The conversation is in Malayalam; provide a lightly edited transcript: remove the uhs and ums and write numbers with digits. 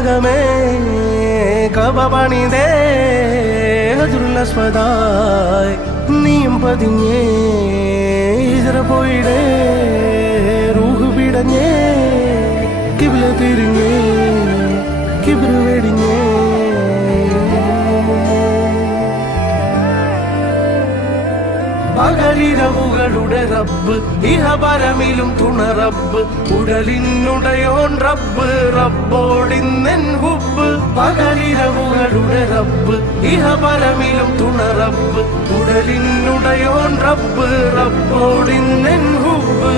നഗമേ കബപണിതേ ഹജറുല്ലസ്വദായ് നീയും പതിഞ്ഞേ ഹിജ്റ പോയിടേ റൂഹ് പിടഞ്ഞേ കിബ്ല തിരിഞ്ഞേ കിബ്റ് വെടിഞ്ഞേ പകലിരവുകളുടെ റബ്ബ് ഇഹപരമിലും തുണ റബ്ബ് ഉടലിനുടയോൻ റബ്ബ് റബ്ബോടിന്നെൻ ഹുബ്ബ് പകലിരവുകളുടെ റബ്ബ് ഇഹപരമിലും തുണ റബ്ബ് ഉടലിനുടയോൻ റബ്ബ് റബ്ബോടിന്നെൻ ഹുബ്ബ്